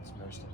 That's most ideal.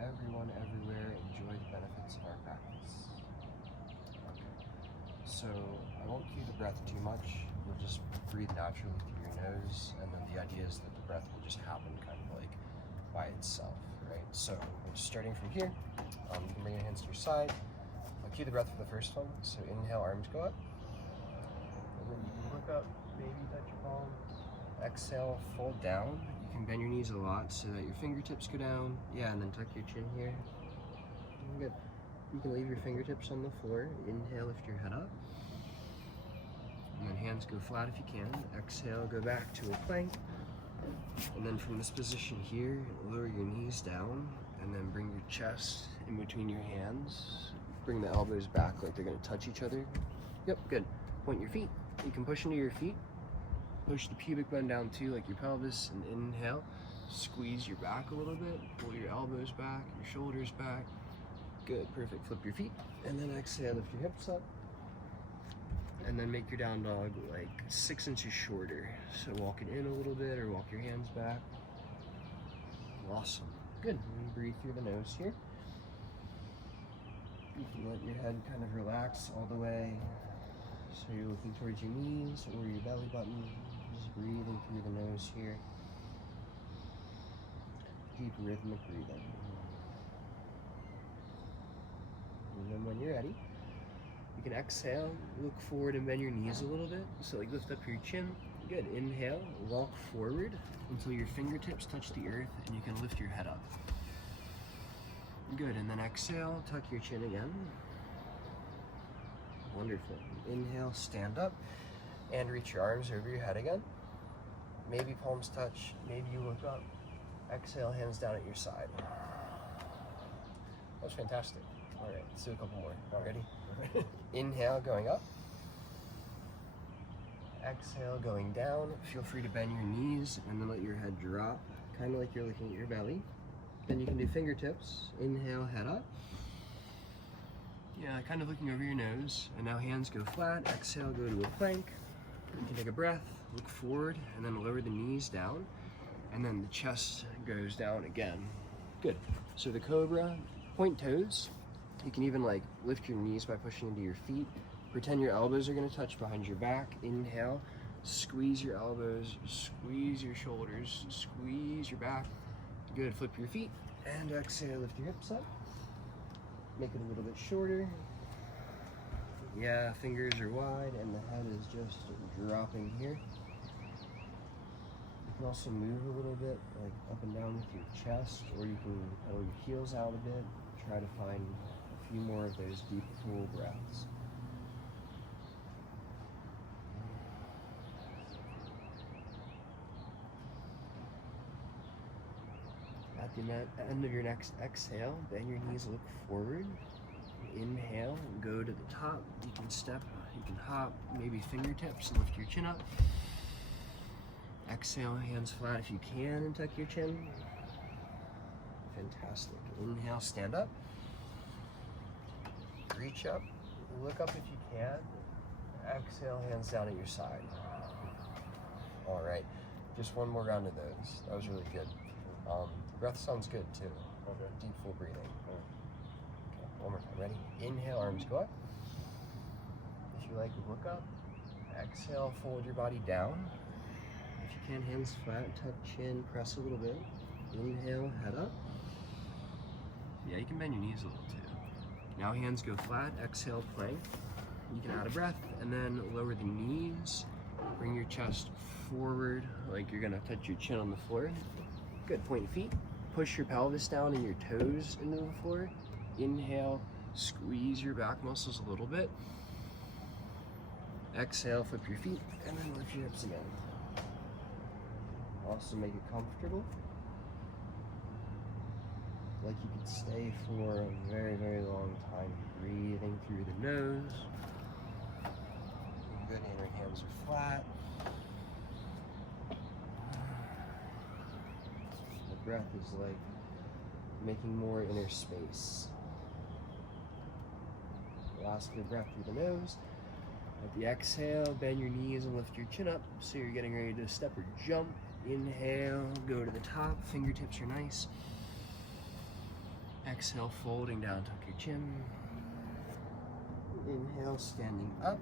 Everyone, everywhere, enjoy the benefits of our practice. Okay. So, I won't cue the breath too much. You'll just breathe naturally through your nose, and then the idea is that the breath will just happen kind of like by itself, right? So, we're starting from here. You can bring your hands to your side. I'll cue the breath for the first one. So, inhale, arms go up. And then you can look up, maybe touch your palms. Exhale, fold down. You can bend your knees a lot so that your fingertips go down. Yeah, and then tuck your chin here. Good. You can leave your fingertips on the floor. Inhale, lift your head up. And then hands go flat if you can. Exhale, go back to a plank. And then from this position here, lower your knees down and then bring your chest in between your hands. Bring the elbows back like they're gonna touch each other. Yep, good. Point your feet. You can push into your feet. Push the pubic bone down too, like your pelvis, and inhale. Squeeze your back a little bit. Pull your elbows back, your shoulders back. Good, perfect. Flip your feet. And then exhale, lift your hips up. And then make your down dog like 6 inches shorter. So walk it in a little bit or walk your hands back. Awesome. Good. And breathe through the nose here. You can let your head kind of relax all the way. So you're looking towards your knees or your belly button. Just breathing through the nose here. Deep rhythmic breathing. And then when you're ready, you can exhale, look forward and bend your knees a little bit. So like lift up your chin. Good. Inhale, walk forward until your fingertips touch the earth and you can lift your head up. Good. And then exhale, tuck your chin again. Wonderful. Inhale, stand up and reach your arms over your head again. Maybe palms touch, maybe you look up. Exhale, hands down at your side. That was fantastic. All right, let's do a couple more. All ready? Inhale, going up. Exhale, going down. Feel free to bend your knees and then let your head drop, kind of like you're looking at your belly. Then you can do fingertips. Inhale, head up. Yeah, kind of looking over your nose. And now hands go flat. Exhale, go to a plank. You can take a breath, look forward, and then lower the knees down. And then the chest goes down again. Good. So the cobra, point toes. You can even like lift your knees by pushing into your feet. Pretend your elbows are gonna touch behind your back. Inhale, squeeze your elbows, squeeze your shoulders, squeeze your back. Good, flip your feet. And exhale, lift your hips up. Make it a little bit shorter. Yeah, fingers are wide and the head is just dropping here. You can also move a little bit, like up and down with your chest, or you can pedal your heels out a bit. Try to find a few more of those deep, full breaths. At the end of your next exhale, bend your knees, look forward. Inhale, go to the top. You can step, you can hop, maybe fingertips, lift your chin up. Exhale, hands flat if you can, and tuck your chin. Fantastic. Inhale, stand up. Reach up, look up if you can. Exhale, hands down at your side. All right, just one more round of those. That was really good. Breath sounds good too. Okay. Deep, full breathing. Okay, one more time. Ready? Inhale, arms go up. If you like, look up. Exhale, fold your body down. If you can, hands flat, tuck chin, press a little bit. Inhale, head up. Yeah, you can bend your knees a little too. Now hands go flat, exhale, plank. You can add a breath and then lower the knees Bring your chest forward like you're gonna touch your chin on the floor. Good, point your feet. Push your pelvis down and your toes into the floor. Inhale, squeeze your back muscles a little bit. Exhale, flip your feet, and then lift your hips again. Also make it comfortable. Like you could stay for a very, very long time. Breathing through the nose. Good, and your hands are flat. The breath is like making more inner space. Last good breath through the nose. At the exhale, bend your knees and lift your chin up so you're getting ready to step or jump. Inhale, go to the top, fingertips are nice. Exhale, folding down, tuck your chin. Inhale, standing up.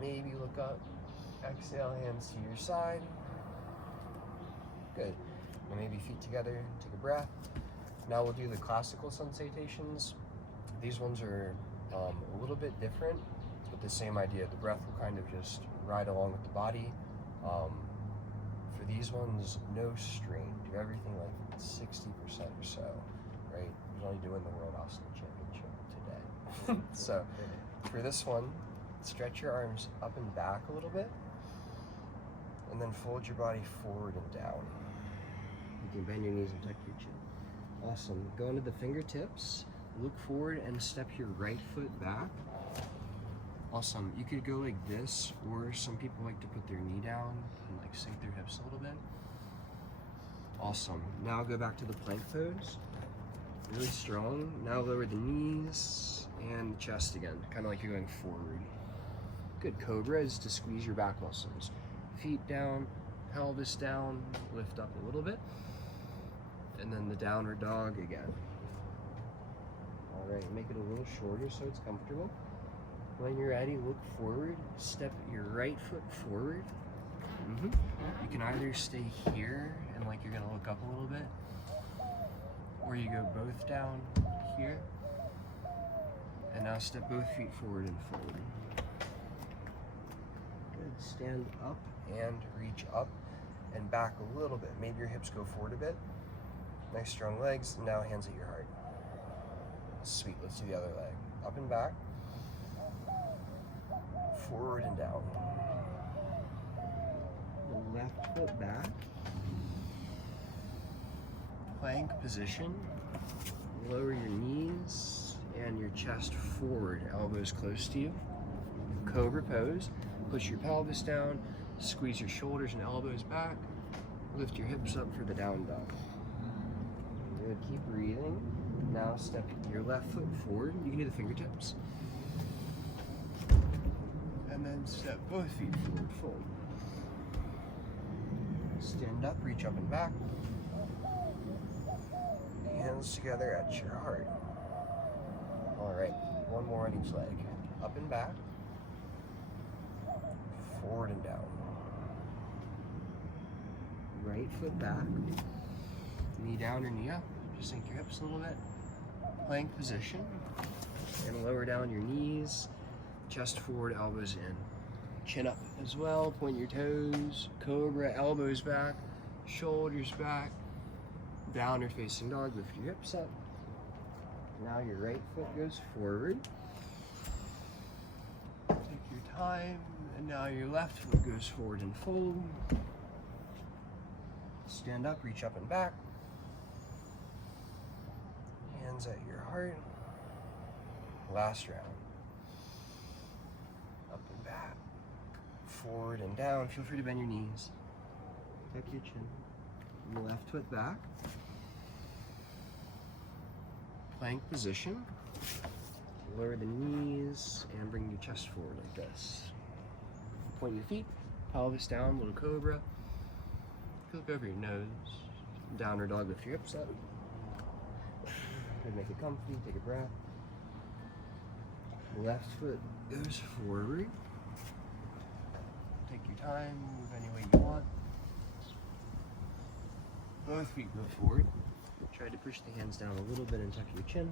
Maybe look up. Exhale, hands to your side. Good. Now maybe feet together, take a breath. Now we'll do the classical sun salutations. These ones are a little bit different, but the same idea. The breath will kind of just ride along with the body. For these ones, no strain. Do everything like 60% or so, right? We're only doing the World Austin Championship today. So for this one, stretch your arms up and back a little bit, and then fold your body forward and down. You can bend your knees and tuck your chin. Awesome. Go into the fingertips, look forward and step your right foot back. Awesome. You could go like this, or some people like to put their knee down and like sink their hips a little bit. Awesome. Now go back to the plank pose. Really strong. Now lower the knees and the chest again, kind of like you're going forward. Good. Cobra is to squeeze your back muscles. Feet down, pelvis down, lift up a little bit. And then the downward dog again. All right, make it a little shorter so it's comfortable. When you're ready, look forward, step your right foot forward. You can either stay here and like you're gonna look up a little bit, or you go both down here. And now step both feet forward and fold. Good, stand up and reach up and back a little bit. Maybe your hips go forward a bit. Nice strong legs, now hands at your heart. Sweet, let's do the other leg. Up and back. Forward and down. The left foot back. Plank position. Lower your knees and your chest forward, elbows close to you. Cobra pose. Push your pelvis down, squeeze your shoulders and elbows back. Lift your hips up for the down dog. Good, keep breathing. Now step your left foot forward. You can do the fingertips. And then step both feet forward, fold. Stand up, reach up and back. Hands together at your heart. All right, one more on each leg. Up and back. Forward and down. Right foot back. Knee down or knee up. Just sink your hips a little bit. Plank position. And lower down your knees. Chest forward, elbows in. Chin up as well. Point your toes. Cobra, elbows back. Shoulders back. Downward facing dog. Lift your hips up. Now your right foot goes forward. Take your time. And now your left foot goes forward and fold. Stand up, reach up and back. Hands at your heart. Last round. Up and back. Forward and down. Feel free to bend your knees. Tuck your chin. Left foot back. Plank position. Lower the knees and bring your chest forward like this. Point your feet, pelvis down, little cobra. Look over your nose. Downward dog, lift your hips up. Make it comfy, take a breath. Left foot goes forward. Take your time, move any way you want. Both feet go forward. Try to push the hands down a little bit and tuck your chin.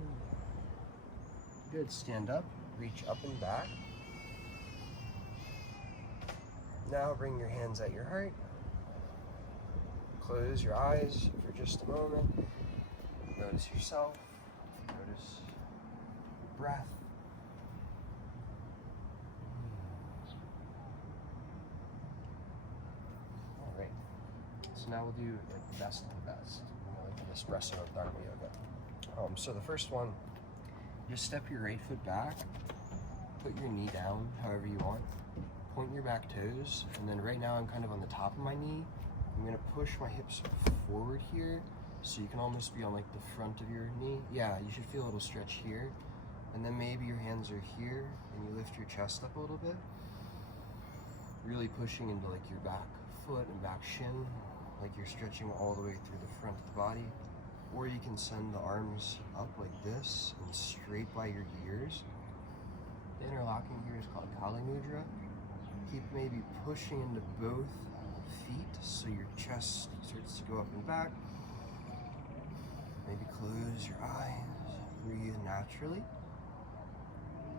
Good, stand up, reach up and back. Now bring your hands at your heart. Close your eyes for just a moment. Notice yourself. Notice your breath. All right. So now we'll do like the best of the best, like an espresso of Dharma yoga. So the first one, just step your right foot back, put your knee down however you want, point your back toes, and then right now I'm kind of on the top of my knee. I'm gonna push my hips forward here, so you can almost be on like the front of your knee. Yeah, you should feel a little stretch here. And then maybe your hands are here, and you lift your chest up a little bit. Really pushing into like your back foot and back shin, like you're stretching all the way through the front of the body. Or you can send the arms up like this and straight by your ears. The interlocking here is called Kali Mudra. Keep maybe pushing into both feet so your chest starts to go up and back. Maybe close your eyes, breathe naturally.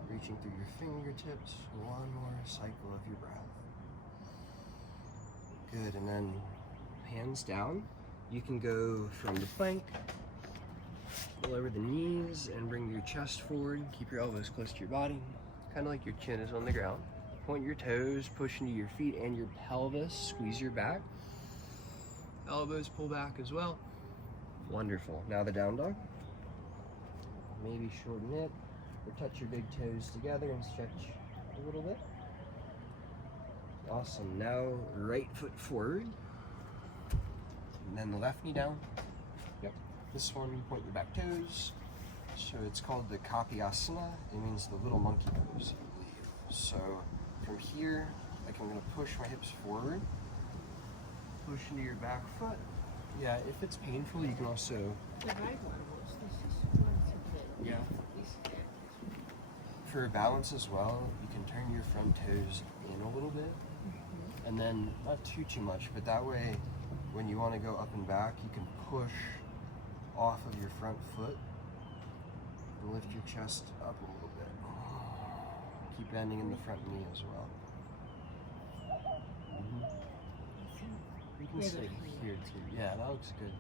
Reaching through your fingertips, one more cycle of your breath. Good, and then hands down. You can go from the plank, lower the knees and bring your chest forward. Keep your elbows close to your body, kind of like your chin is on the ground. Point your toes, push into your feet and your pelvis, squeeze your back. Elbows pull back as well. Wonderful. Now the down dog. Maybe shorten it or touch your big toes together and stretch a little bit. Awesome. Now right foot forward. And then the left knee down. Yep. This one, point your back toes. So it's called the Kapyasana. It means the little monkey pose, I believe. So from here, like I'm gonna push my hips forward. Push into your back foot. Yeah, if it's painful, you can also. The right one was. This is one today. Yeah. This For balance as well, you can turn your front toes in a little bit. And then not too much, but that way when you want to go up and back, you can push off of your front foot and lift your chest up a little bit. Keep bending in the front knee as well. You can stay here too. Yeah, that looks good.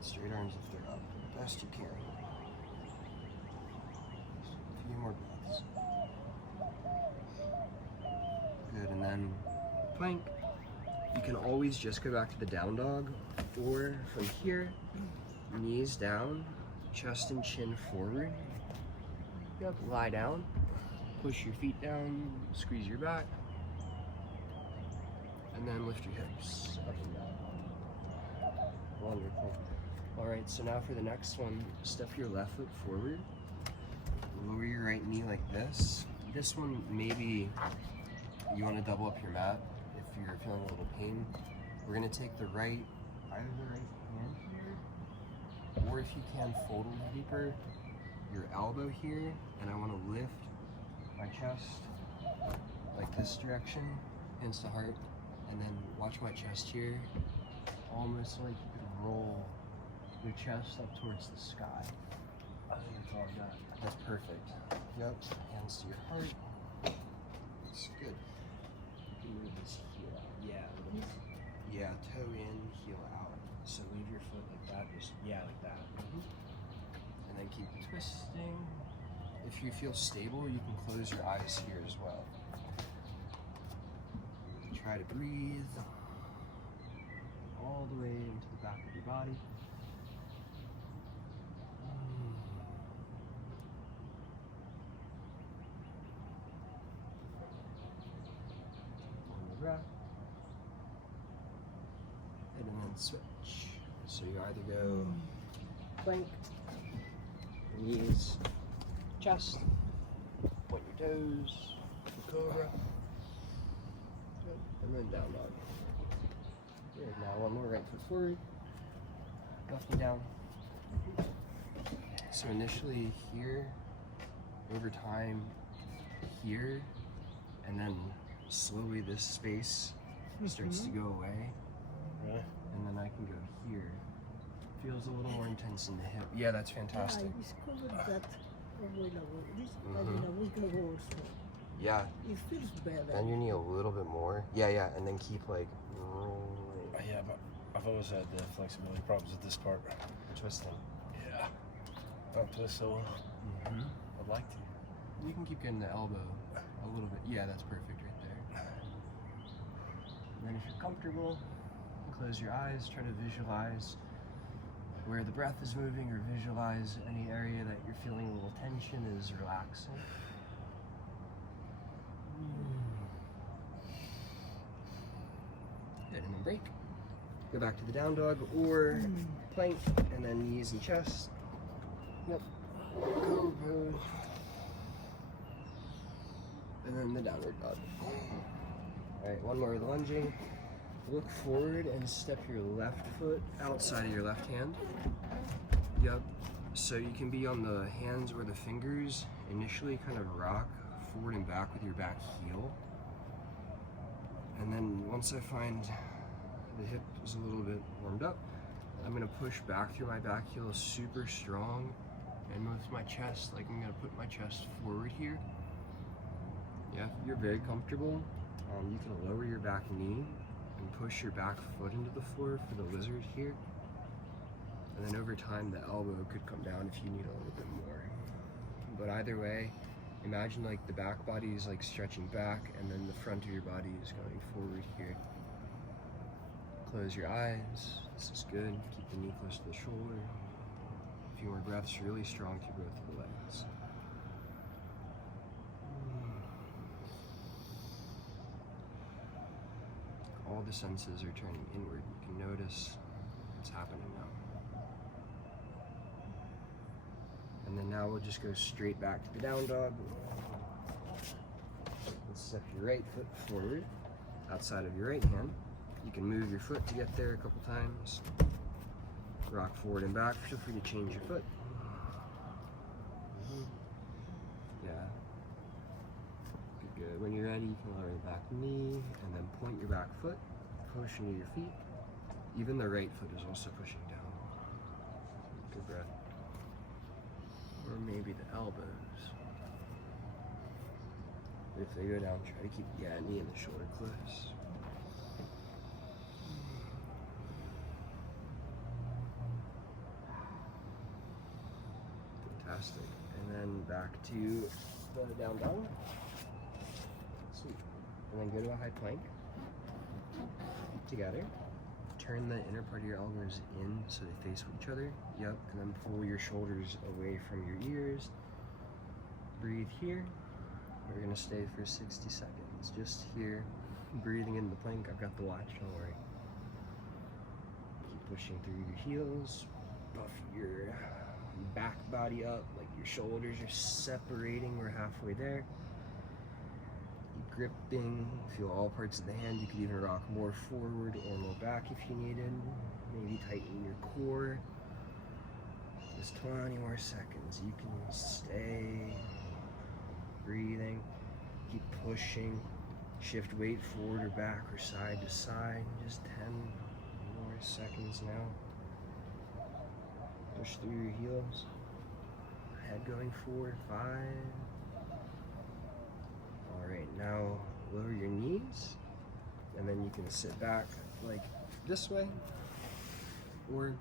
Straight arms if they're up, best you can. A few more breaths. Good, and then plank. You can always just go back to the down dog, or from here, knees down, chest and chin forward. Yep, lie down, push your feet down, squeeze your back, and then lift your hips up and down. Wonderful. All right, so now for the next one, step your left foot forward, lower your right knee like this. This one, maybe you want to double up your mat if you're feeling a little pain. We're gonna take the right, either the right hand here, or if you can, fold a little deeper, your elbow here, and I want to lift my chest like this direction, hands to heart, and then watch my chest here, almost like you could roll your chest up towards the sky. I think it's all done. That's perfect. Yep, hands to your heart. That's good. You can move this heel out. Yeah, a little bit. Yeah, toe in, heel out. So leave your foot like that, just, yeah, like that. And then keep twisting. If you feel stable, you can close your eyes here as well. Try to breathe all the way into the back of your body. One more breath. And then switch. So you either go plank, knees, chest, point your toes, cobra, and then down dog. Good. Now one more, right foot forward, left knee down. So initially here, over time here, and then slowly this space starts to go away. And then I can go here. Feels a little more intense in the hip. Yeah, that's fantastic. I discovered that when I was this, I was going to go also. Yeah. It feels better. Bend your knee a little bit more. Yeah, and then keep like rolling. Yeah, but I've always had the flexibility problems with this part. Twisting. Yeah. Don't twist so well. Mm-hmm. I'd like to. You can keep getting the elbow a little bit. Yeah, that's perfect right there. And then if you're comfortable, close your eyes, try to visualize where the breath is moving, or visualize any area that you're feeling a little tension is relaxing. Good, and then break. Go back to the down dog or plank, and then knees and chest. Yep. Cobra pose. And then the downward dog. Alright, one more with lunging. Look forward and step your left foot outside of your left hand. Yep. So you can be on the hands or the fingers. Initially kind of rock forward and back with your back heel. And then once I find the hip is a little bit warmed up, I'm gonna push back through my back heel super strong. And with my chest, like I'm gonna put my chest forward here. Yeah, if you're very comfortable, you can lower your back knee and push your back foot into the floor for the lizard here. And then over time, the elbow could come down if you need a little bit more. But either way, imagine like the back body is like stretching back, and then the front of your body is going forward here. Close your eyes. This is good. Keep the knee close to the shoulder. A few more breaths, really strong through both of the legs. All the senses are turning inward. You can notice what's happening now. And then now we'll just go straight back to the down dog. Let's step your right foot forward, outside of your right hand. You can move your foot to get there a couple times. Rock forward and back. Feel free to change your foot. Yeah. Good. When you're ready, you can lower the back knee and then point your back foot, push into your feet. Even the right foot is also pushing down. Good breath. Or maybe the elbows. If they go down, try to keep the knee and the shoulder close. Fantastic. And then back to the down dog. Sweet. And then go to a high plank. Together. Turn the inner part of your elbows in so they face each other. Yep. And then pull your shoulders away from your ears. Breathe here. We're gonna stay for 60 seconds. Just here. Breathing in the plank. I've got the watch, don't worry. Keep pushing through your heels. Buff your back body up, like your shoulders are separating. We're halfway there. Keep gripping. Feel all parts of the hand. You could even rock more forward or more back if you needed. Maybe tighten your core. Just 20 more seconds. You can stay breathing. Keep pushing. Shift weight forward or back or side to side. Just 10 more seconds now. Push through your heels. Head going forward. 5. Alright, now lower your knees. And then you can sit back like this way. Or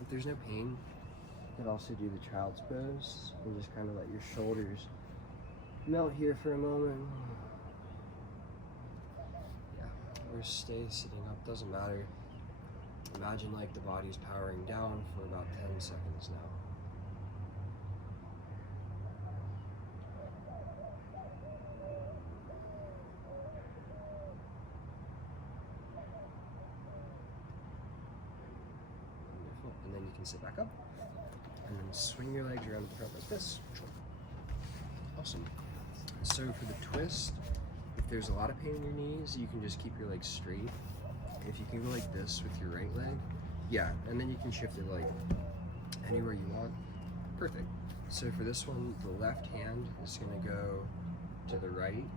if there's no pain, you can also do the child's pose. And just kind of let your shoulders melt here for a moment. Yeah, or stay sitting up, doesn't matter. Imagine like the body's powering down for about 10 seconds now. Wonderful. And then you can sit back up. And then swing your legs around the front like this. Awesome. So for the twist, if there's a lot of pain in your knees, you can just keep your legs straight. If you can go like this with your right leg, yeah, and then you can shift it like anywhere you want. Perfect. So for this one, the left hand is gonna go to the right.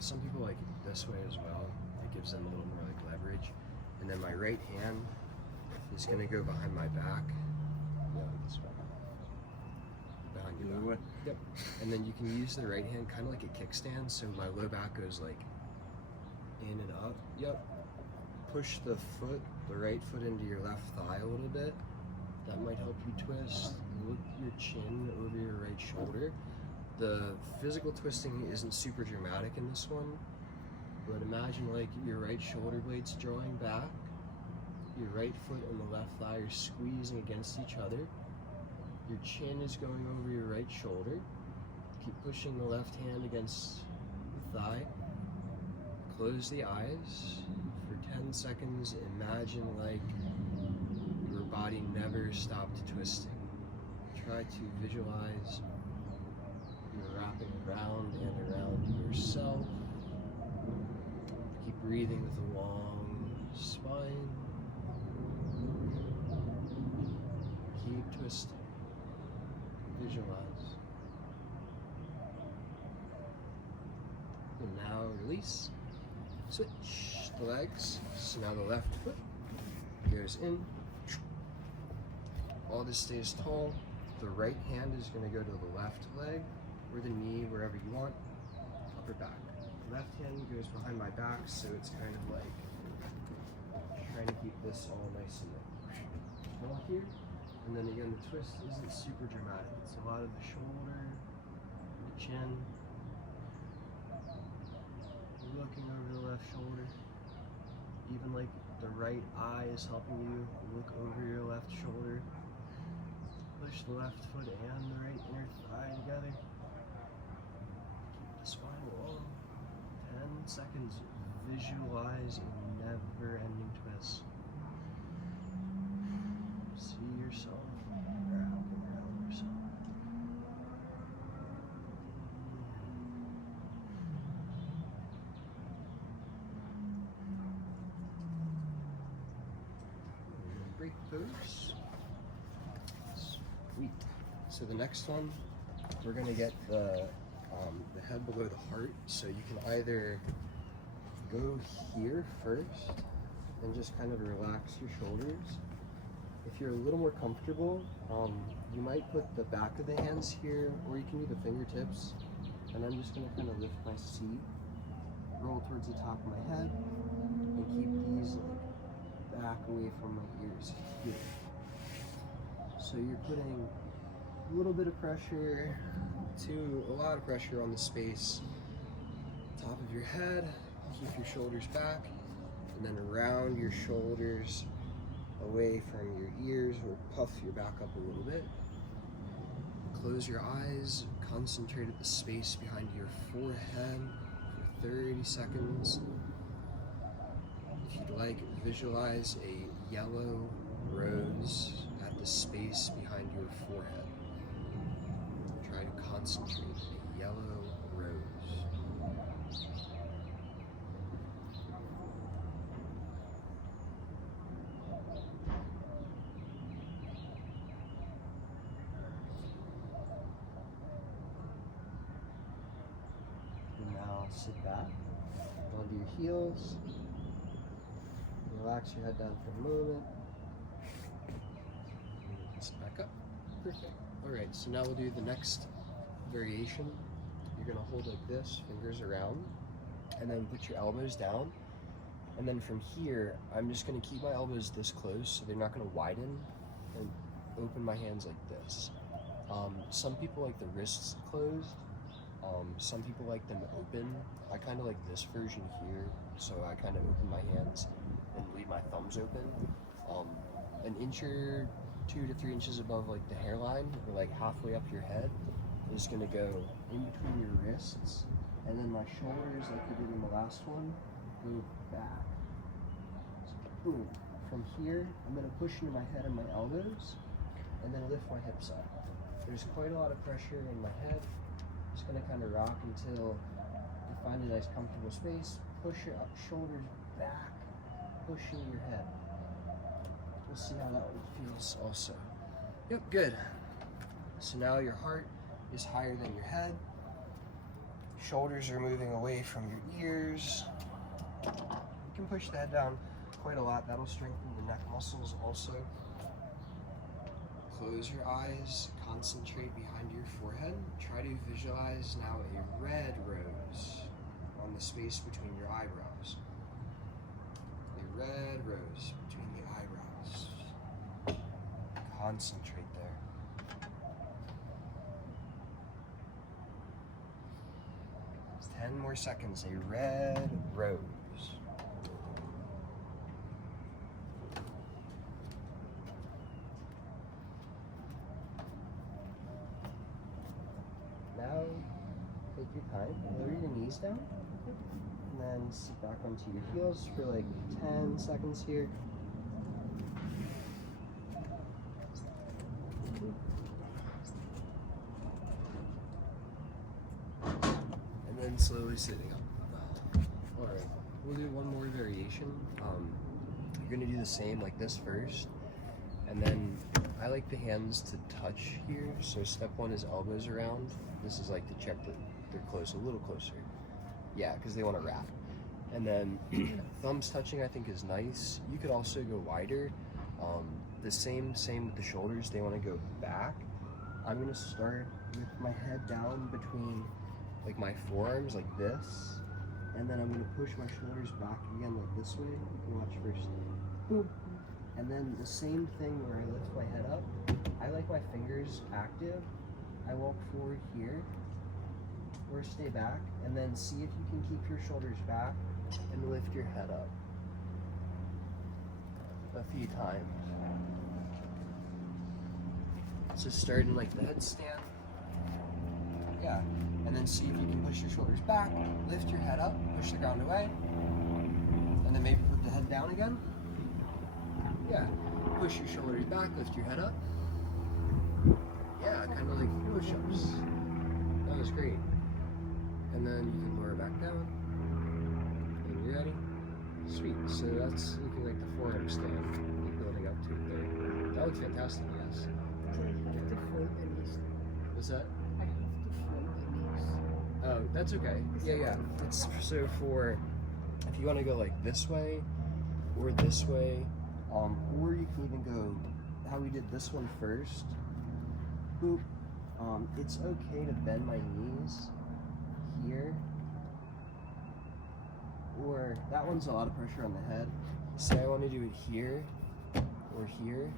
Some people like it this way as well. It gives them a little more like leverage. And then my right hand is gonna go behind my back. Yeah, like this way. Behind your back. Yep. And then you can use the right hand kind of like a kickstand, so my low back goes like in and up. Yep. Push the right foot into your left thigh a little bit. That might help you twist. Look your chin over your right shoulder. The physical twisting isn't super dramatic in this one, but imagine like your right shoulder blades drawing back, your right foot and the left thigh are squeezing against each other. Your chin is going over your right shoulder. Keep pushing the left hand against the thigh. Close the eyes. For 10 seconds, imagine like your body never stopped twisting. Try to visualize you're wrapping around and around yourself. Keep breathing with a long spine. Keep twisting. Visualize. And now release. Switch the legs. So now the left foot goes in. All this stays tall. The right hand is going to go to the left leg or the knee, wherever you want. Upper back. The left hand goes behind my back, so it's kind of like trying to keep this all nice and tall here. And then again, the twist isn't super dramatic. It's a lot of the shoulder, the chin, looking over the left shoulder. Even like the right eye is helping you look over your left shoulder. Push the left foot and the right inner thigh together. Keep the spine long. 10 seconds. Visualize a never-ending twist. See yourself wrapping around yourself. Break pose. Sweet. So the next one, we're gonna get the head below the heart. So you can either go here first and just kind of relax your shoulders. If you're a little more comfortable, you might put the back of the hands here, or you can do the fingertips. And I'm just gonna kind of lift my seat, roll towards the top of my head, and keep these like back away from my ears here. So you're putting a little bit of pressure to a lot of pressure on the space, top of your head. Keep your shoulders back, and then around your shoulders, away from your ears, or puff your back up a little bit. Close your eyes, concentrate at the space behind your forehead for 30 seconds. If you'd like, visualize a yellow rose at the space behind your forehead. Try to concentrate a yellow rose. And now sit back onto your heels. Relax your head down for a moment. Sit back up. Perfect. Alright, so now we'll do the next variation. You're going to hold like this, fingers around, and then put your elbows down. And then from here, I'm just going to keep my elbows this close so they're not going to widen, and open my hands like this. Some people like the wrists closed. Some people like them open. I kind of like this version here, so I kind of open my hands and leave my thumbs open. An inch or 2 to 3 inches above like the hairline, or like halfway up your head, is going to go in between your wrists, and then my shoulders, like we did in the last one, go back. So, boom. From here, I'm going to push into my head and my elbows, and then lift my hips up. There's quite a lot of pressure in my head. Just going to kind of rock until you find a nice comfortable space. Push your shoulders back, pushing your head. We'll see how that one feels also. Yep, good. So now your heart is higher than your head. Shoulders are moving away from your ears. You can push the head down quite a lot. That'll strengthen the neck muscles also. Close your eyes, concentrate behind your forehead. Try to visualize now a red rose on the space between your eyebrows. A red rose between the eyebrows. Concentrate there. 10 more seconds. A red rose. Now, take your time, lower your knees down, and then sit back onto your heels for like 10 seconds here. And then slowly sitting up. Alright, we'll do one more variation. You're going to do the same like this first, and then I like the hands to touch here. So step one is elbows around. This is like to check that they're close, a little closer. Yeah, because they want to wrap. And then thumbs touching I think is nice. You could also go wider. The same with the shoulders. They want to go back. I'm going to start with my head down between like my forearms like this. And then I'm going to push my shoulders back again like this way. You can watch first. Boom. And then the same thing where I lift my head up. I like my fingers active. I walk forward here, or stay back, and then see if you can keep your shoulders back and lift your head up a few times. So starting like the headstand. Yeah, and then see if you can push your shoulders back, lift your head up, push the ground away, and then maybe put the head down again. Yeah, push your shoulders back, lift your head up. Yeah, kind of like push-ups. That was great. And then you can lower back down. And you're ready? Sweet. So that's looking like the forearm stand. Like building up to it there. That looks fantastic, yes. I have to fold the knees. What's that? I have to fold the knees. Oh, that's okay. Yeah. It's so for if you want to go like this way or this way, or you can even go how we did this one first. Boop. It's okay to bend my knees here, or that one's a lot of pressure on the head. Say I want to do it here or here.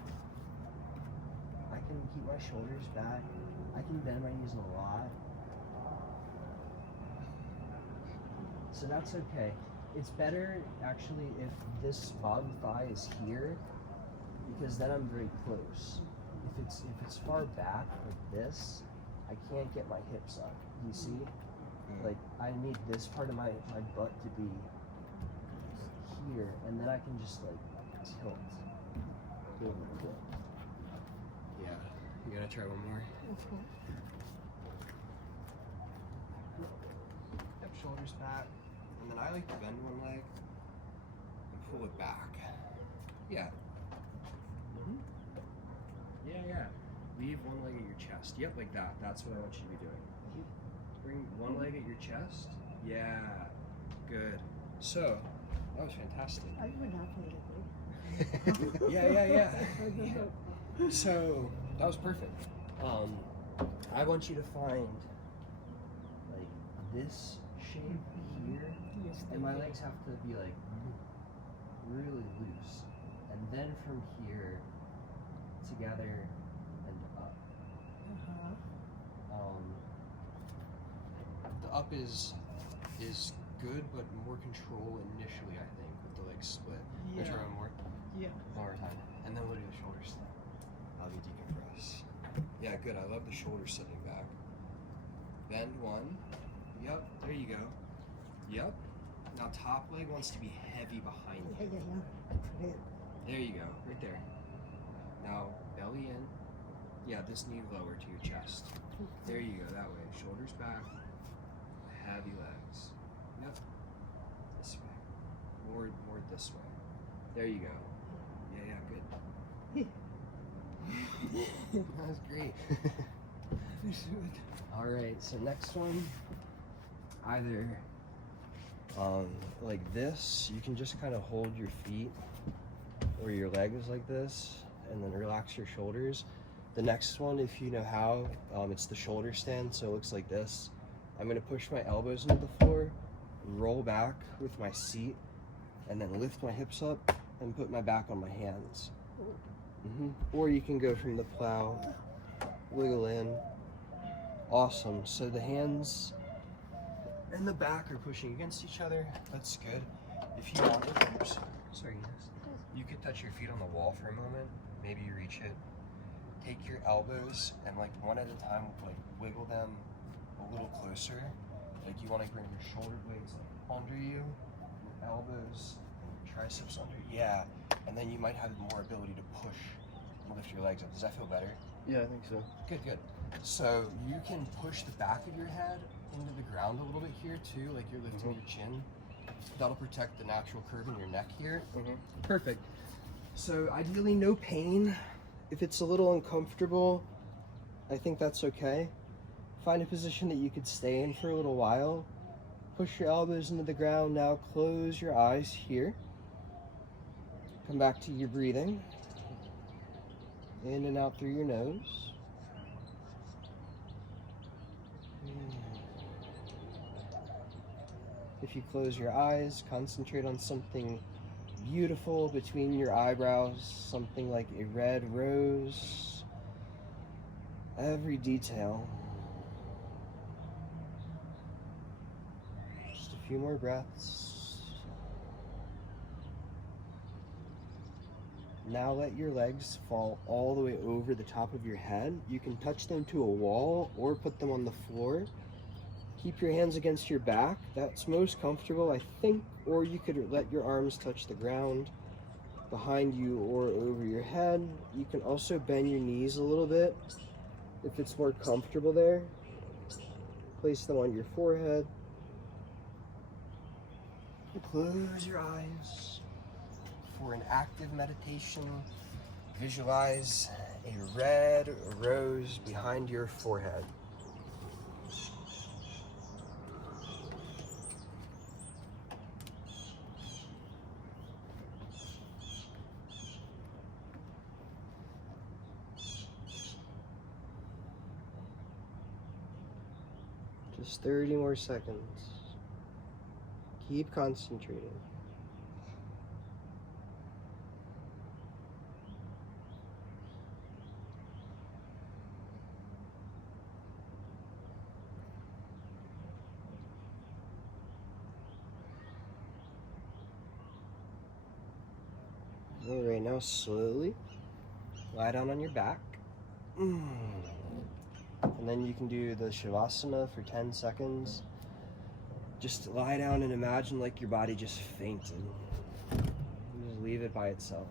I can keep my shoulders back. I can bend my knees a lot. So that's okay. It's better actually if this bottom thigh is here, because then I'm very close. If it's far back like this, I can't get my hips up. You see? Like I need this part of my butt to be here, and then I can just like tilt. Yeah. You gotta try one more. Yep, shoulders back. And then I like to bend one leg and pull it back. Yeah. Yeah. Leave one leg at your chest. Yep, like that. That's what I want you to be doing. Bring one leg at your chest. Yeah. Good. So, that was fantastic. I went up a little bit. Yeah. So, that was perfect. I want you to find like this shape here. Yes, And my legs have to be like really loose. And then from here, together and up. The up is good, but more control initially, I think, with the legs split. Yeah. Try one more. Yeah. One more time. And then we'll do the shoulder slap. That'll be decompress. Yeah, good. I love the shoulders sitting back. Bend one. Yep, there you go. Yep. Now top leg wants to be heavy behind you. Yeah. There you go, right there. Now belly in. Yeah, this knee lower to your chest. There you go, that way. Shoulders back. Heavy legs. Yep. This way. More this way. There you go. Yeah, good. That was great. Alright, so next one. Either like this, you can just kind of hold your feet or your legs like this and then relax your shoulders. The next one, if you know how, it's the shoulder stand, so it looks like this. I'm gonna push my elbows into the floor, roll back with my seat, and then lift my hips up and put my back on my hands. Or you can go from the plow, wiggle in. Awesome. So the hands and the back are pushing against each other. That's good. If you want, oops, sorry, yes. You could touch your feet on the wall for a moment. Maybe you reach it. Take your elbows and like one at a time, like wiggle them a little closer. Like you want to bring your shoulder blades like under you, your elbows, your triceps under. Yeah, and then you might have more ability to push and lift your legs up. Does that feel better? Yeah, I think so. Good, good. So you can push the back of your head into the ground a little bit here too, like you're lifting your chin. That'll protect the natural curve in your neck here. Perfect. So ideally no pain. If it's a little uncomfortable, I think that's okay. Find a position that you could stay in for a little while. Push your elbows into the ground. Now close your eyes here. Come back to your breathing. In and out through your nose. If you close your eyes, concentrate on something beautiful between your eyebrows, something like a red rose. Every detail. Just a few more breaths. Now let your legs fall all the way over the top of your head. You can touch them to a wall or put them on the floor. Keep your hands against your back. That's most comfortable, I think, or you could let your arms touch the ground behind you or over your head. You can also bend your knees a little bit if it's more comfortable there. Place them on your forehead. Close your eyes. For an active meditation, visualize a red rose behind your forehead. Just 30 more seconds. Keep concentrating. All right, now slowly lie down on your back. And then you can do the Shavasana for 10 seconds. Just lie down and imagine like your body just fainted. Just leave it by itself.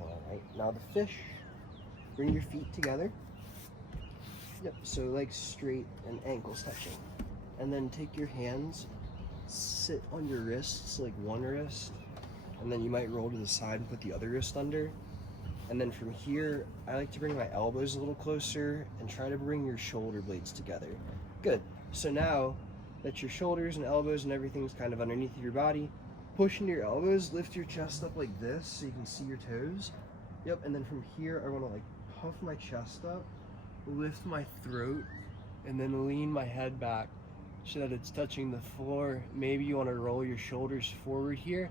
All right, now the fish. Bring your feet together. Yep, so legs straight and ankles touching. And then take your hands, sit on your wrists, like one wrist, and then you might roll to the side and put the other wrist under. And then from here, I like to bring my elbows a little closer and try to bring your shoulder blades together. Good. So now that your shoulders and elbows and everything's kind of underneath your body, push into your elbows, lift your chest up like this so you can see your toes. Yep, and then from here, I want to like puff my chest up, lift my throat, and then lean my head back so that it's touching the floor. Maybe you want to roll your shoulders forward here.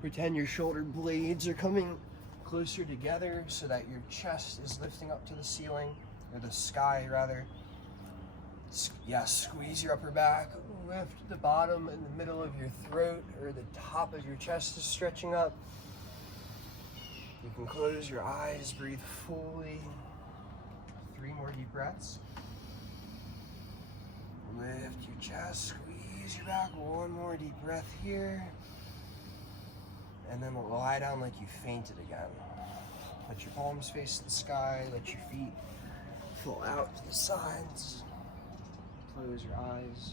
Pretend your shoulder blades are coming closer together so that your chest is lifting up to the ceiling, or the sky rather. Yeah, squeeze your upper back, lift the bottom and the middle of your throat, or the top of your chest is stretching up. You can close your eyes, breathe fully. 3 more deep breaths. Lift your chest, squeeze your back. 1 more deep breath here. And then we'll lie down like you fainted again. Let your palms face the sky, let your feet fall out to the sides. Close your eyes.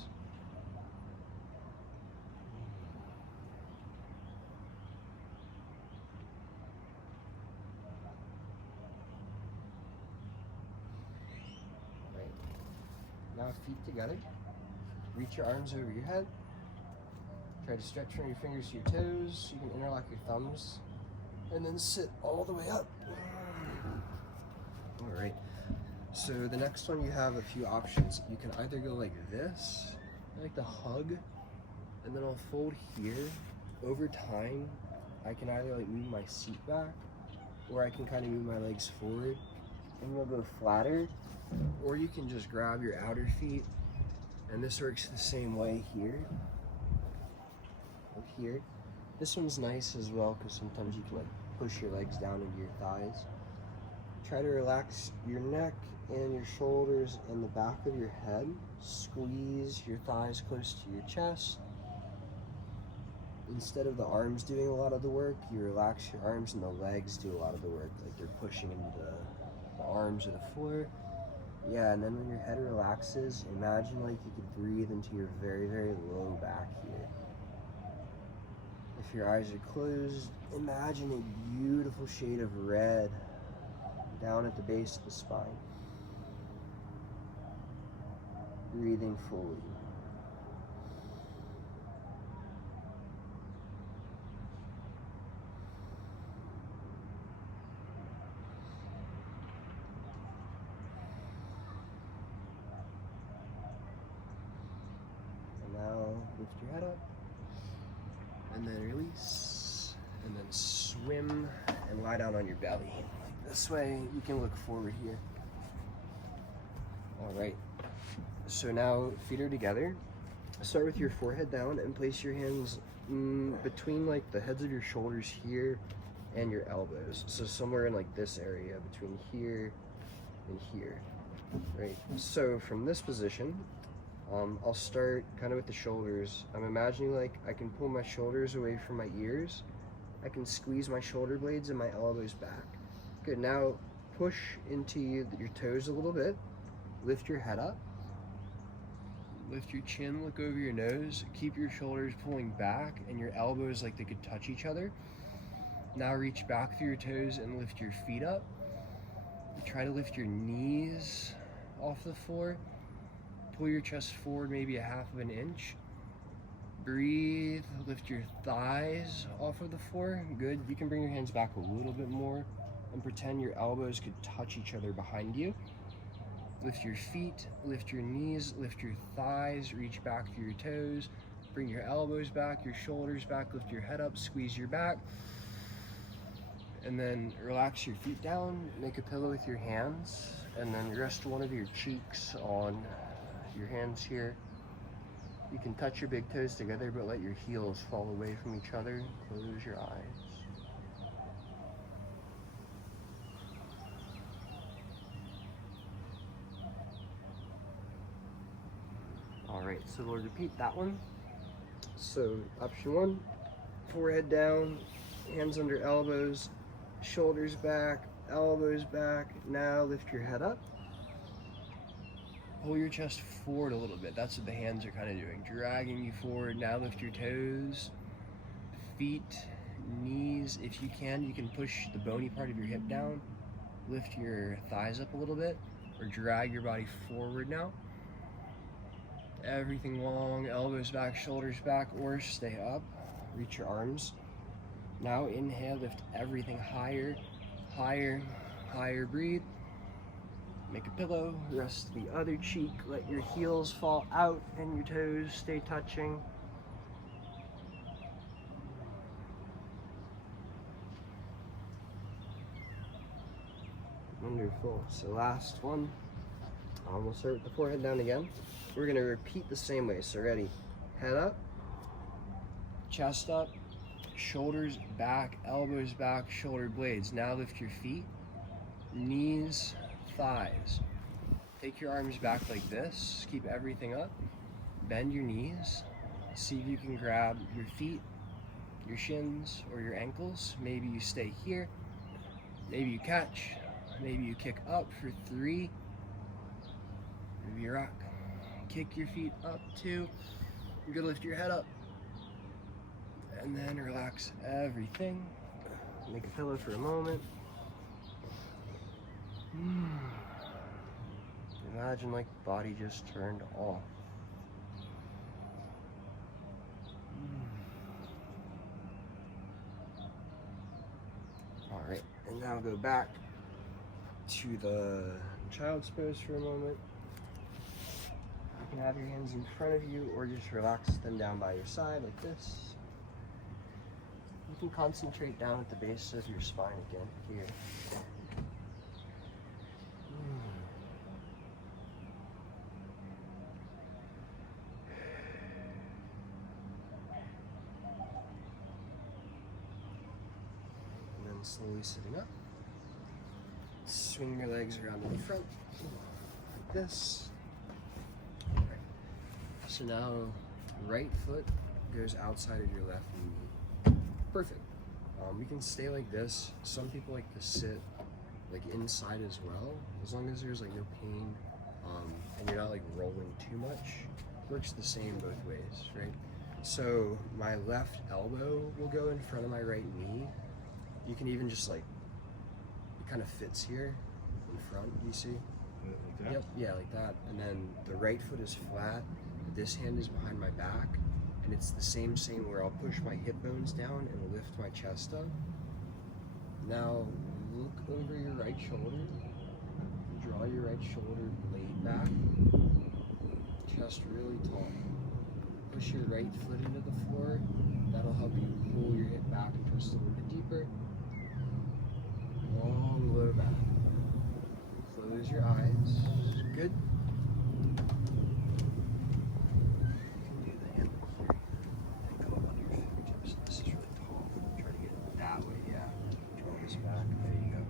feet together. Reach your arms over your head. Try to stretch from your fingers to your toes. You can interlock your thumbs. And then sit all the way up. All right. So the next one, you have a few options. You can either go like this, I like to hug, and then I'll fold here. Over time, I can either like move my seat back, or I can kind of move my legs forward, and we'll go flatter. Or you can just grab your outer feet, and this works the same way here. Up here. This one's nice as well, because sometimes you can like push your legs down into your thighs. Try to relax your neck and your shoulders and the back of your head. Squeeze your thighs close to your chest. Instead of the arms doing a lot of the work, you relax your arms and the legs do a lot of the work, like they're pushing into the arms or the floor. Yeah, and then when your head relaxes, imagine like you could breathe into your very, very low back here. If your eyes are closed, imagine a beautiful shade of red down at the base of the spine. Breathing fully. And now lift your head up. And then release. And then swim and lie down on your belly. This way you can look forward here. All right. So now feet are together. Start with your forehead down and place your hands between like the heads of your shoulders here and your elbows. So somewhere in like this area between here and here. Right. So from this position, I'll start kind of with the shoulders. I'm imagining like I can pull my shoulders away from my ears. I can squeeze my shoulder blades and my elbows back. Good. Now push into your toes a little bit. Lift your head up. Lift your chin, look over your nose. Keep your shoulders pulling back and your elbows like they could touch each other. Now reach back through your toes and lift your feet up. Try to lift your knees off the floor. Pull your chest forward maybe a half of an inch. Breathe, lift your thighs off of the floor. Good. You can bring your hands back a little bit more and pretend your elbows could touch each other behind you. Lift your feet, lift your knees, lift your thighs, reach back through your toes. Bring your elbows back, your shoulders back, lift your head up, squeeze your back. And then relax your feet down, make a pillow with your hands, and then rest one of your cheeks on your hands here. You can touch your big toes together, but let your heels fall away from each other. Close your eyes. All right, so we'll repeat that one. So option one, forehead down, hands under elbows, shoulders back, elbows back. Now lift your head up. Pull your chest forward a little bit. That's what the hands are kind of doing, dragging you forward. Now lift your toes, feet, knees. If you can push the bony part of your hip down. Lift your thighs up a little bit, or drag your body forward now. Everything long, elbows back, shoulders back, or stay up. Reach your arms. Now inhale, lift everything higher, higher, higher. Breathe. Make a pillow, rest the other cheek, let your heels fall out and your toes stay touching. Wonderful. So last one. We'll start with the forehead down again. We're going to repeat the same way. So ready? Head up, chest up, shoulders back, elbows back, shoulder blades. Now lift your feet, knees, thighs. Take your arms back like this. Keep everything up. Bend your knees. See if you can grab your feet, your shins, or your ankles. Maybe you stay here. Maybe you catch. Maybe you kick up for 3. Maybe you rock. Kick your feet up 2. You're gonna lift your head up. And then relax everything. Make a pillow for a moment. Imagine like the body just turned off. Alright, and now go back to the child's pose for a moment. You can have your hands in front of you or just relax them down by your side like this. You can concentrate down at the base of your spine again, here. And then slowly sitting up. Swing your legs around to the front, like this. Right. So now, right foot goes outside of your left knee. Perfect. We can stay like this. Some people like to sit like inside as well, as long as there's like no pain and you're not like rolling too much. Works the same both ways, right? So my left elbow will go in front of my right knee. You can even just like, it kind of fits here in front, you see? Like that? Yep, yeah, like that. And then the right foot is flat, this hand is behind my back, and it's the same where I'll push my hip bones down and lift my chest up. Now look over your right shoulder, draw your right shoulder blade back, chest really tall. Push your right foot into the floor, that'll help you pull your hip back and twist a little bit deeper. Long low back. Close your eyes. Good. You can do the hand here. And come up on your fingertips. This is really tall. Try to get it that way, yeah. Draw this back. There you go.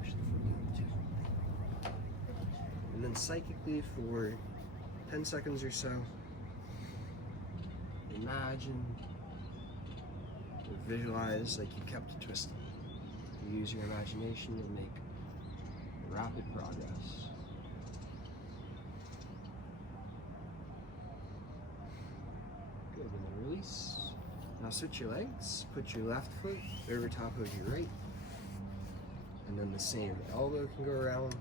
Push the foot in too. And then psychically for 10 seconds or so, imagine or visualize like you kept twisting. Use your imagination and make rapid progress. Good, and then release. Now switch your legs, put your left foot over top of your right. And then the same, elbow can go around.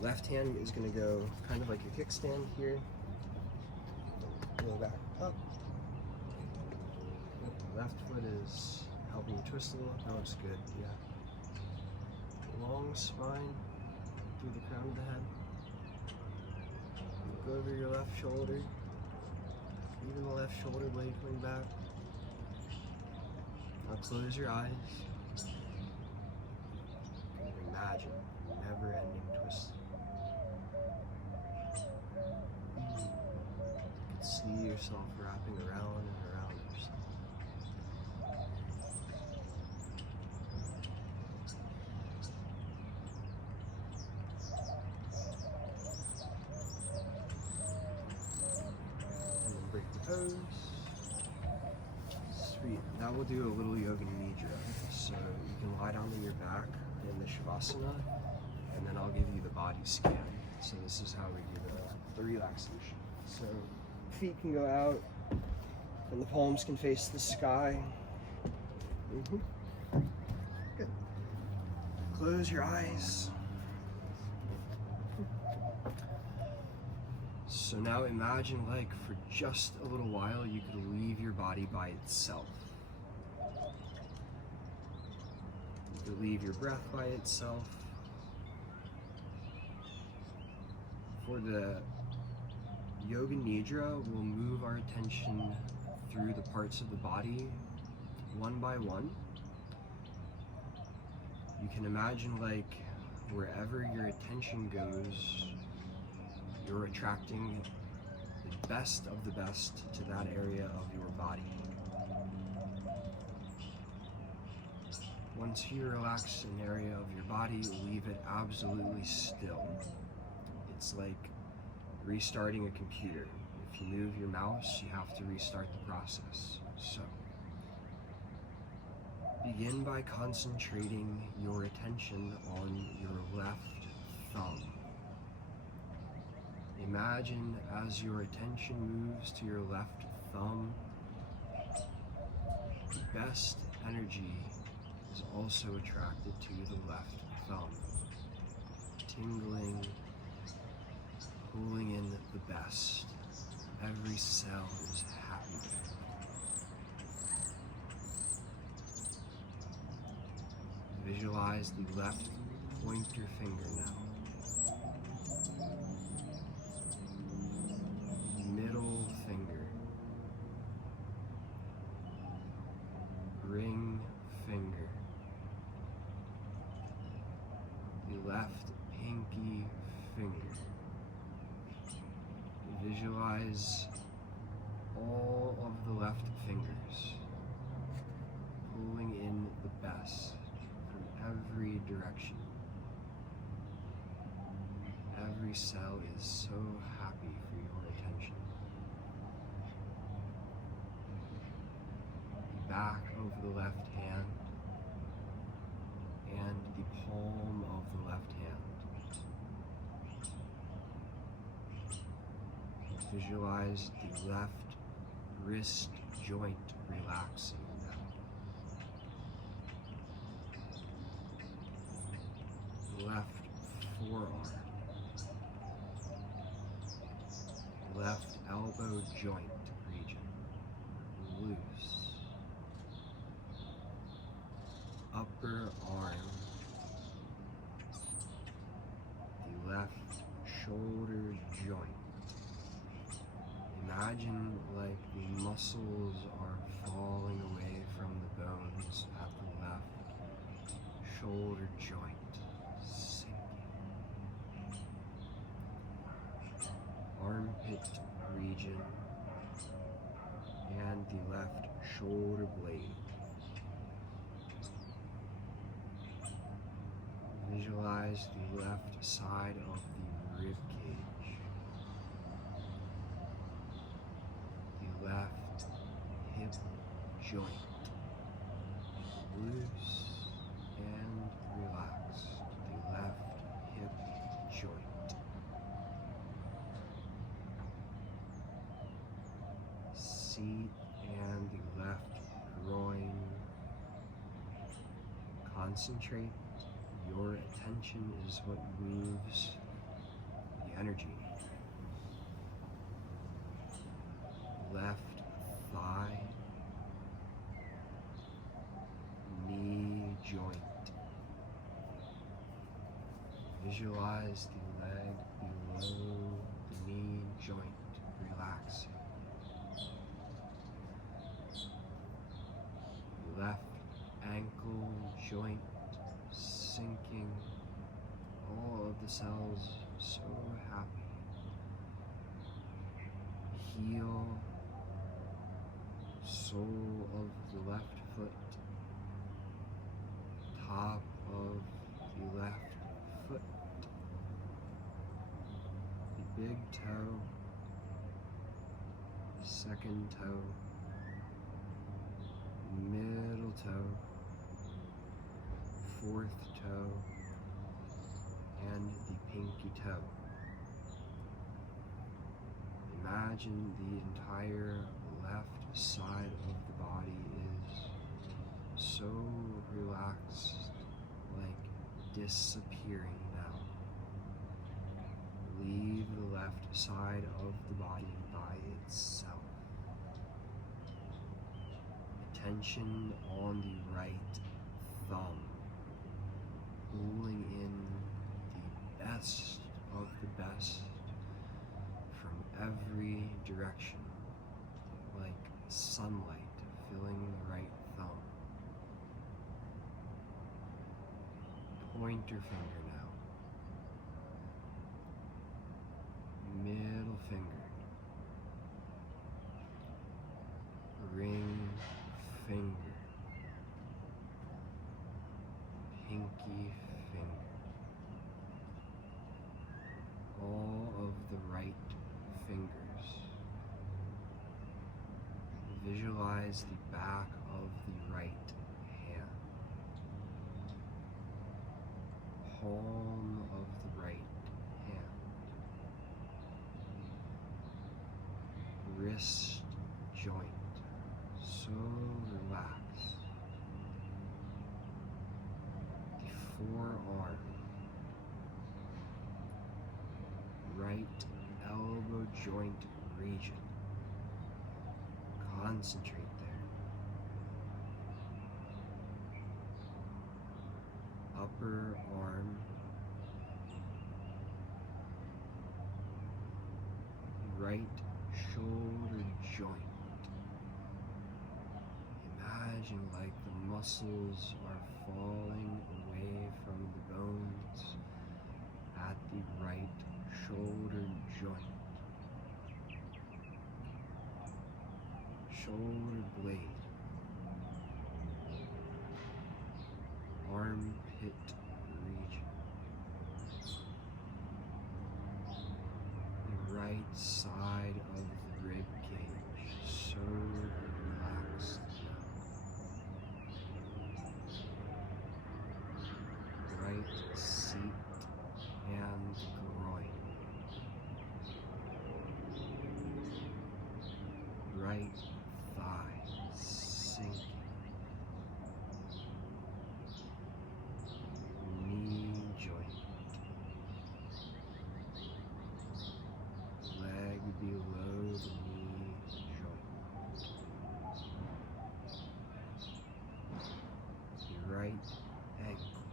The left hand is gonna go kind of like your kickstand here. Go back up. The left foot is helping you twist a little. That looks good, yeah. Long spine through the crown of the head. Look over your left shoulder. Even the left shoulder blade coming back. Now close your eyes. Imagine never-ending twist. You can see yourself wrapping around and around yourself. Pose. Sweet. Now we'll do a little yoga nidra. So you can lie down on your back in the shavasana, and then I'll give you the body scan. So this is how we do the relaxation. So feet can go out, and the palms can face the sky. Good. Close your eyes. So now imagine like for just a little while you could leave your body by itself. You could leave your breath by itself. For the Yoga Nidra, we'll move our attention through the parts of the body one by one. You can imagine like wherever your attention goes, you're attracting the best of the best to that area of your body. Once you relax an area of your body, leave it absolutely still. It's like restarting a computer. If you move your mouse, you have to restart the process. So, begin by concentrating your attention on your left thumb. Imagine as your attention moves to your left thumb, the best energy is also attracted to the left thumb. Tingling pulling in the best. Every cell is happy. Visualize the left pointer finger now. Middle finger. Ring finger. The left pinky finger. Visualize all of the left fingers pulling in the best from every direction. Every cell is so happy for your attention. The back of the left hand and the palm of the left hand. Visualize the left wrist joint relaxing now. Left forearm. Left elbow joint region. Loose. Upper arm. The left shoulder joint. Imagine like the muscles are falling away from the bones at the left shoulder joint, sinking. Armpit region and the left shoulder blade. Visualize the left side of the rib cage. Left hip joint, loose and relaxed. The left hip joint. Seat and the left groin. Concentrate. Your attention is what moves the energy. Left thigh, knee joint. Visualize the leg below the knee joint relaxing. Left ankle joint sinking. All of the cells so happy. Heel, sole of the left foot, top of the left foot, the big toe, second toe, middle toe, fourth toe, and the pinky toe. Imagine the entire left side of the body is so relaxed, like disappearing now. Leave the left side of the body by itself. Attention on the right thumb, pulling in the best of the best from every direction, like sunlight filling the right thumb. Pointer finger now. Middle finger. Ring finger. Pinky finger. All of the right fingers. Visualize the back of the right hand. Palm of the right hand. Wrist joint. So relaxed. The forearm. Right joint region. Concentrate there. Upper arm, right shoulder joint. Imagine like the muscles are falling away from the bones at the right shoulder joint. Shoulder blade. Armpit region. The right side of the rib cage. So relaxed now. Right seat and groin. Right thigh sinking. Knee joint. Leg below the knee joint. The right ankle.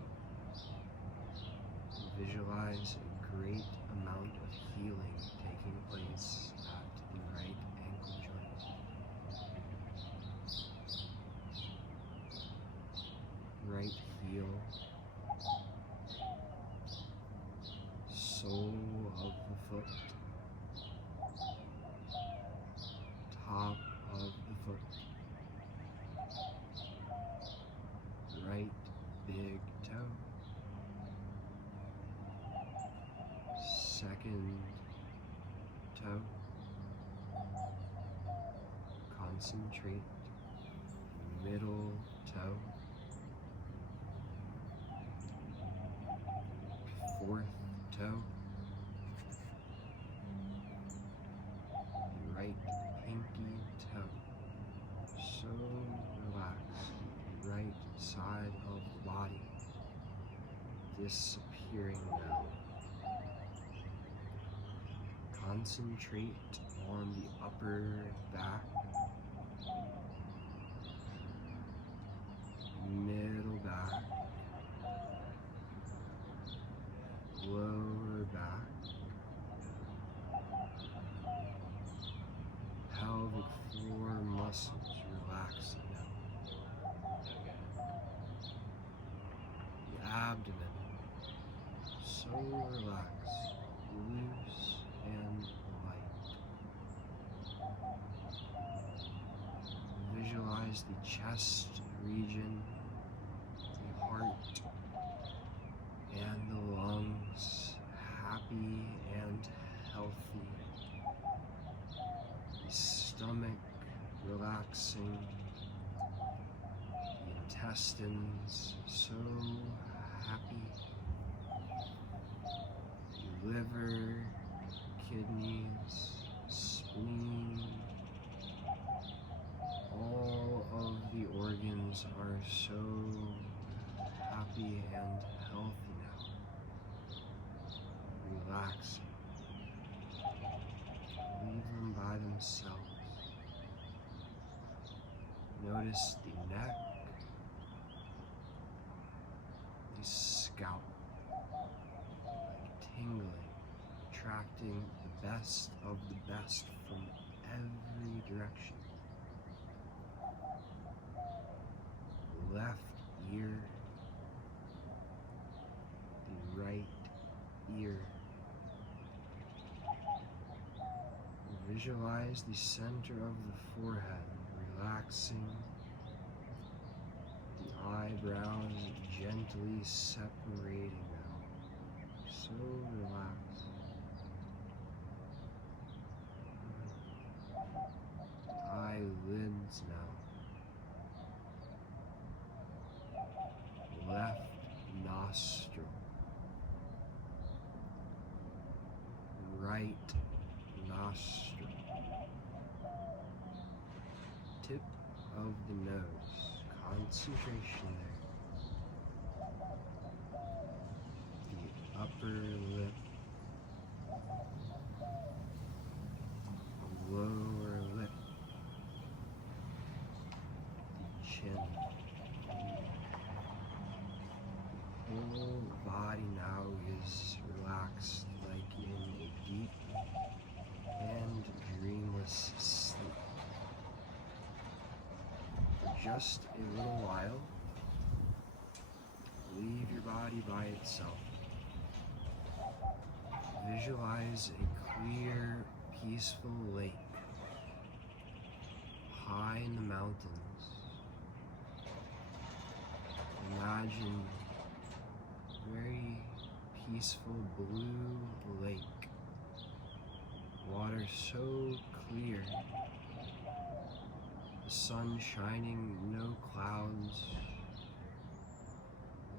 Visualize a great amount of healing taking place at the right ankle joint. Right heel. Sole of the foot. Top of the foot. Right big toe. Second toe. Concentrate. Middle toe. Fourth toe. Right pinky toe. So relaxed. Right side of the body disappearing now. Concentrate on the upper back, middle back, lower back, pelvic floor muscles relaxing now. The abdomen, so relaxed, loose and light. Visualize the chest region, the heart, and the lungs happy and healthy. The stomach relaxing, the intestines so happy, the liver, kidneys, spleen, all of the organs are so happy and healthy now. Relaxing. Leave them by themselves. Notice the neck, the scalp, like tingling, attracting the best of the best from every direction. Left ear, the right ear. Visualize the center of the forehead relaxing, the eyebrows gently separating now, so relaxed. Eyelids now. Left nostril. Right nostril. Tip of the nose. Concentration there. The upper lip. just a little while, leave your body by itself. Visualize a clear, peaceful lake high in the mountains. Imagine a very peaceful blue lake. Water so clear. The sun shining, no clouds.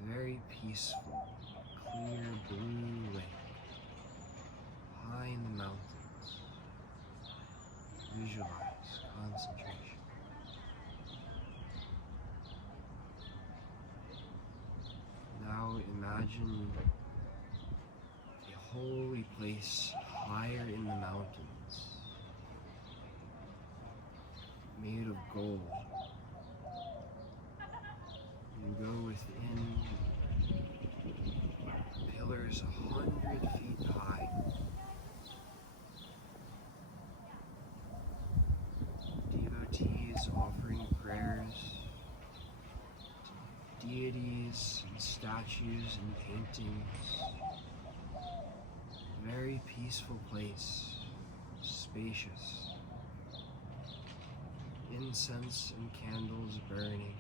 Very peaceful, clear blue lake. High in the mountains. Visualize concentration. Now imagine a holy place higher in the mountains, made of gold. You go within pillars 100 feet high. Devotees offering prayers to deities and statues and paintings. Very peaceful place, spacious. Incense and candles burning.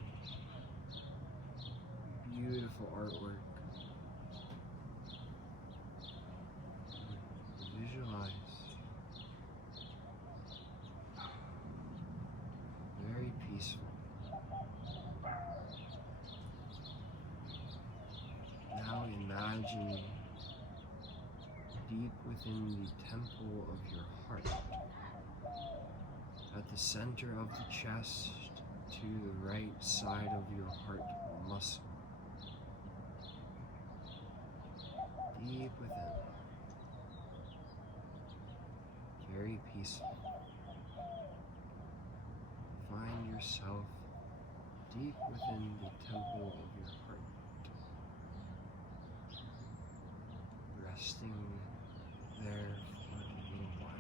Beautiful artwork. Visualize. Very peaceful. Now imagine deep within the temple of your heart, at the center of the chest, to the right side of your heart muscle. Deep within. Very peaceful. Find yourself deep within the temple of your heart. Resting there for a little while.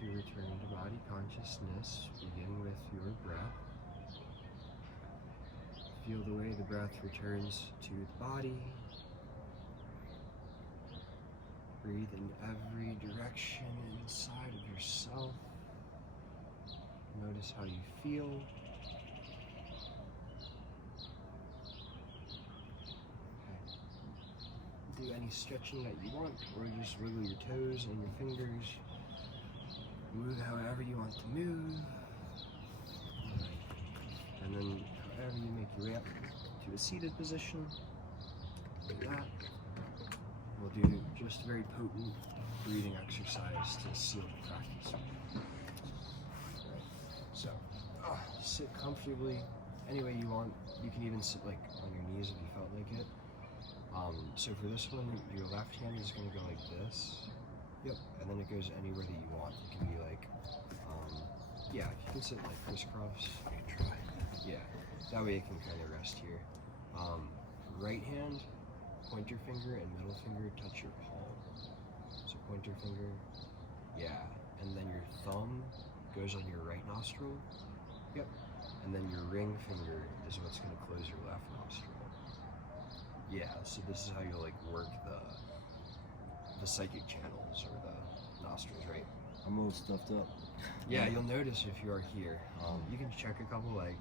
To return to body consciousness, begin with your breath. Feel the way the breath returns to the body. Breathe in every direction inside of yourself. Notice how you feel. Okay. Do any stretching that you want, or just wiggle your toes and your fingers. Move however you want to move. And then however you make your way up to a seated position, like that. We'll do just a very potent breathing exercise to seal the practice. Right. So, sit comfortably any way you want. You can even sit like on your knees if you felt like it. So for this one, your left hand is going to go like this. Yep, and then it goes anywhere that you want. It can be like, yeah, you can sit like crisscross. You can try. Yeah, that way it can kind of rest here. Right hand, pointer finger and middle finger touch your palm. So pointer finger. Yeah, and then your thumb goes on your right nostril. Yep. And then your ring finger is what's going to close your left nostril. Yeah, so this is how you like work the psychic channels or the nostrils, right? I'm all stuffed up. Yeah, you'll notice if you are here. You can check a couple, like,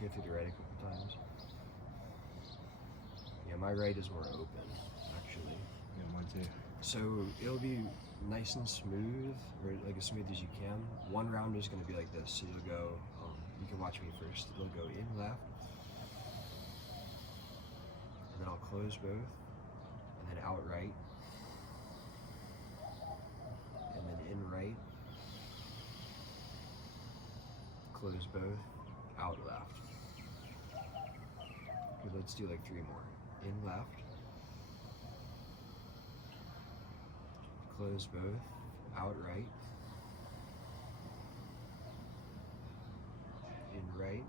go through the right a couple times. Yeah, my right is more open, actually. Yeah, mine too. So it'll be nice and smooth, or like as smooth as you can. One round is going to be like this, so you'll go, you can watch me first. It'll go in left, and then I'll close both, and then out right, and then in right, close both, out left. Okay, let's do like 3 more. In left, close both, out right, in right,